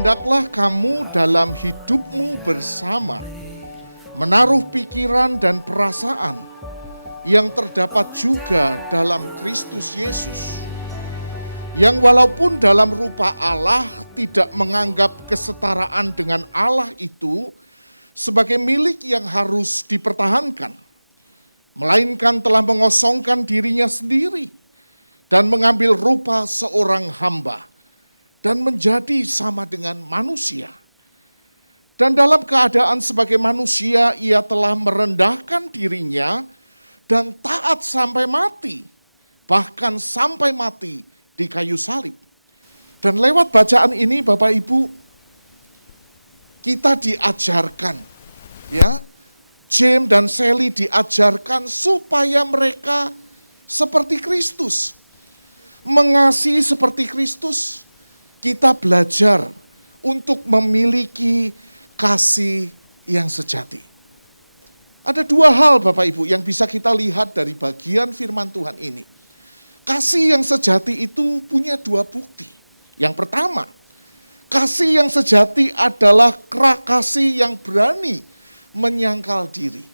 hendaklah kamu dalam hidupmu bersama menaruh pikiran dan perasaan yang terdapat juga dalam Kristus Yesus, yang walaupun dalam rupa Allah tidak menganggap kesetaraan dengan Allah itu sebagai milik yang harus dipertahankan, melainkan telah mengosongkan dirinya sendiri dan mengambil rupa seorang hamba dan menjadi sama dengan manusia. Dan dalam keadaan sebagai manusia, ia telah merendahkan dirinya dan taat sampai mati, bahkan sampai mati di kayu salib. Dan lewat bacaan ini Bapak Ibu, kita diajarkan, ya, James dan Sally diajarkan supaya mereka seperti Kristus, mengasihi seperti Kristus. Kita belajar untuk memiliki kasih yang sejati. Ada dua hal Bapak Ibu yang bisa kita lihat dari bagian firman Tuhan ini. Kasih yang sejati itu punya dua bukti. Yang pertama, kasih yang sejati adalah kasih yang berani menyangkal diri.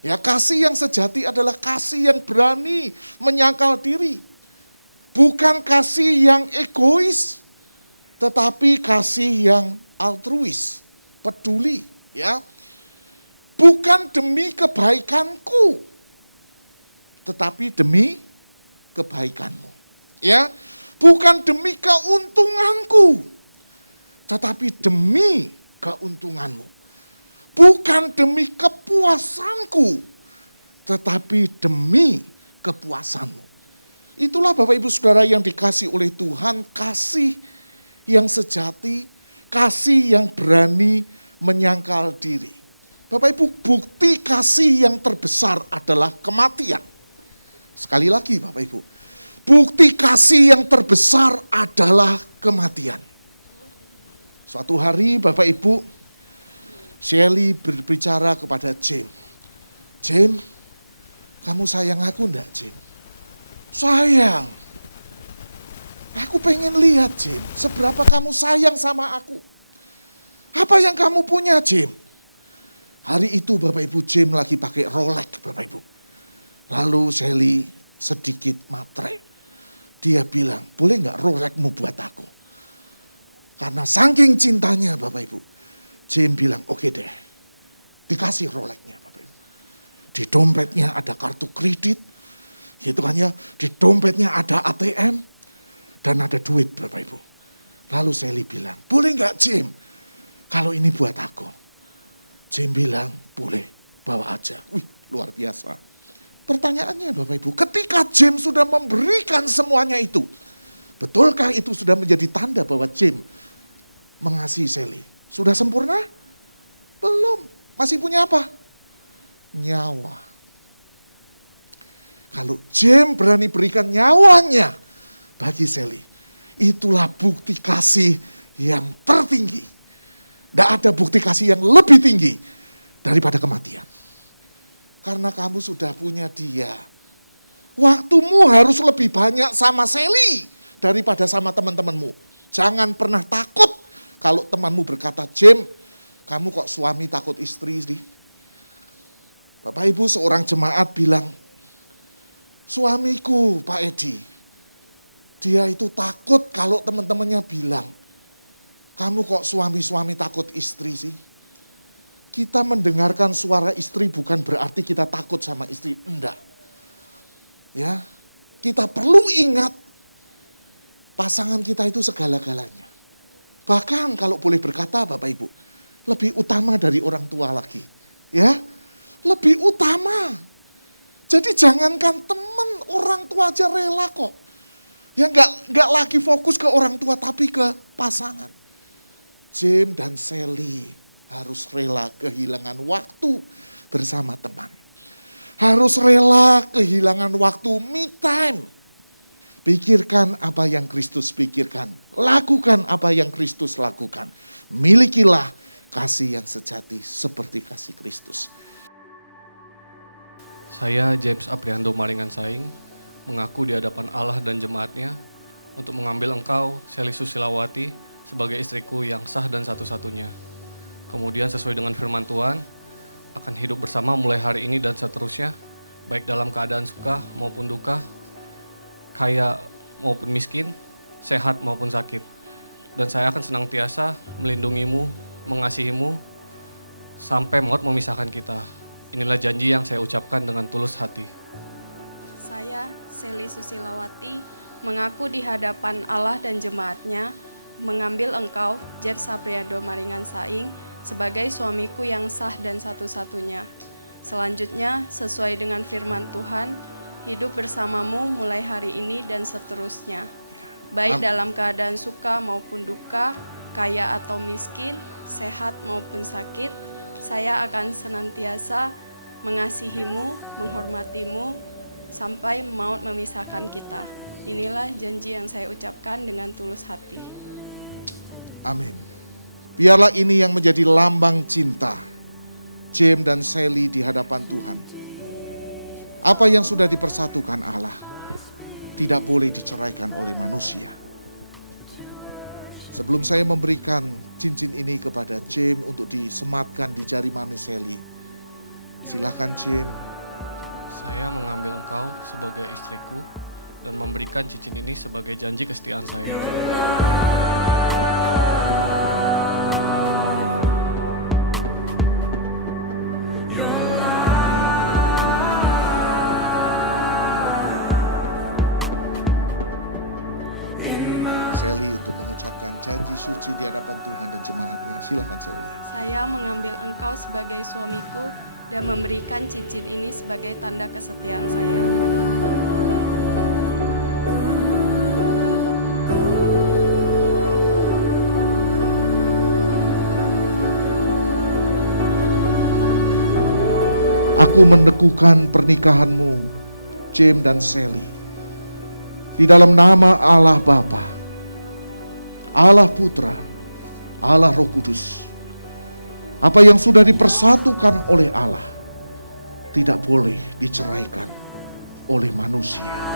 Ya, kasih yang sejati adalah kasih yang berani menyangkal diri. Bukan kasih yang egois, tetapi kasih yang altruis, peduli, ya. Bukan demi kebaikanku, tetapi demi kebaikanmu. Ya, bukan demi keuntunganku, tetapi demi keuntunganmu. Bukan demi kepuasanku, tetapi demi kepuasanmu. Itulah Bapak Ibu Saudara yang dikasih oleh Tuhan, kasih yang sejati, kasih yang berani menyangkal diri. Bapak Ibu, bukti kasih yang terbesar adalah kematian. Sekali lagi Bapak Ibu, bukti kasih yang terbesar adalah kematian. Suatu hari Bapak Ibu, Sally berbicara kepada James. James, kamu sayang aku enggak, James? Sayang. Aku pengen lihat, James, seberapa kamu sayang sama aku. Apa yang kamu punya, James? Hari itu Bapak Ibu, James lagi pakai Rolex, Bapak Ibu. Lalu Sally sedikit matre. Dia bilang, boleh enggak Rolexmu buat aku? Karena saking cintanya Bapak Ibu, James bilang, oke deh, dikasih Rolexnya Bapak Ibu. Di dompetnya ada kartu kredit, gitu kan ya, di dompetnya ada ATM, dan ada duit Bapak Ibu. Lalu Sally bilang, boleh enggak James, kalau ini buat aku? James bilang, boleh, bawa aja. Wih, luar biasa. Pertanyaannya Bapak Ibu, ketika James sudah memberikan semuanya itu, betulkah itu sudah menjadi tanda bahwa James mengasihi Sally? Sudah sempurna? Belum. Masih punya apa? Nyawa. Kalau James berani berikan nyawanya bagi Sally, itulah bukti kasih yang tertinggi. Tidak ada bukti kasih yang lebih tinggi daripada kematian. Karena kamu sudah punya dia. Waktumu harus lebih banyak sama Sally daripada sama teman-temanmu. Jangan pernah takut kalau temanmu berkata, James, kamu kok suami takut istri sih? Bapak Ibu, seorang jemaat bilang, suamiku Pak Edi, dia itu takut kalau teman-temannya bilang, kamu kok suami-suami takut istri sih? Kita mendengarkan suara istri bukan berarti kita takut sama istri, enggak. Ya, kita perlu ingat pasangan kita itu segala-galanya. Bahkan kalau boleh berkata Bapak Ibu, lebih utama dari orang tua lagi. Ya, lebih utama. Jadi jangankan teman, orang tua aja rela kok. Ya enggak lagi fokus ke orang tua tapi ke pasangan. James dan Sally harus rela kehilangan waktu bersama teman. Harus rela kehilangan waktu me time. Pikirkan apa yang Kristus pikirkan. Lakukan apa yang Kristus lakukan. Milikilah kasih yang sejati seperti kasih Kristus. Saya James Apriando Malingan Saing, mengaku di hadapan Allah dan jemaatnya untuk mengambil engkau, Sally Susilawati, sebagai istriku yang sah dan satu-satunya. Kemudian sesuai dengan firman Tuhan, akan hidup bersama mulai hari ini dan seterusnya, baik dalam keadaan suka maupun duka, kaya maupun miskin, sehat maupun sakit. Dan saya akan senantiasa melindungimu, mengasihimu, sampai maut memisahkan kita. Inilah janji yang saya ucapkan dengan tulus hati. Saya, Seli Susilawati, mengaku di hadapan Allah dan jemaatnya, mengambil engkau, James Apriando Maringan Saing, sebagai suamiku yang sah dan satu-satunya. Selanjutnya, sesuai dengan firman Tuhan, hidup bersamamu mulai hari ini dan seterusnya. Baik dalam keadaan suka maupun duka, kaya atau miskin, sehat maupun sakit, saya akan senantiasa mengasihimu, menghormatimu, sampai maut memisahkan kita. Inilah janji yang saya ucapkan dengan tulus hati. Amin. Biarlah ini yang menjadi lambang cinta James dan Sally di hadapan Tuhan. Apa yang sudah dipersatukan Allah tidak boleh diceraikan oleh manusia. Sebelum saya memberikan cincin ini kepada James untuk disematkan di jari manis Sally, silakan James. Saya mengambil engkau sebagai istriku dan memberikan cincin ini sebagai janji kesetiaan saya. Sally untuk mengucapkan janji suci di hadapan Tuhan dan jemaatnya. Silakan Sally. Saya mengambil engkau sebagai suamiku dan memberikan cincin ini sebagai tanda kesetiaan saya. Aku menekukan pernikahanmu, James dan Sally, di dalam nama Allah Bapa, Allah Putra, Allah Roh Kudus. Apa yang sudah dipersatukan oleh Allah tidak boleh diceraikan oleh manusia.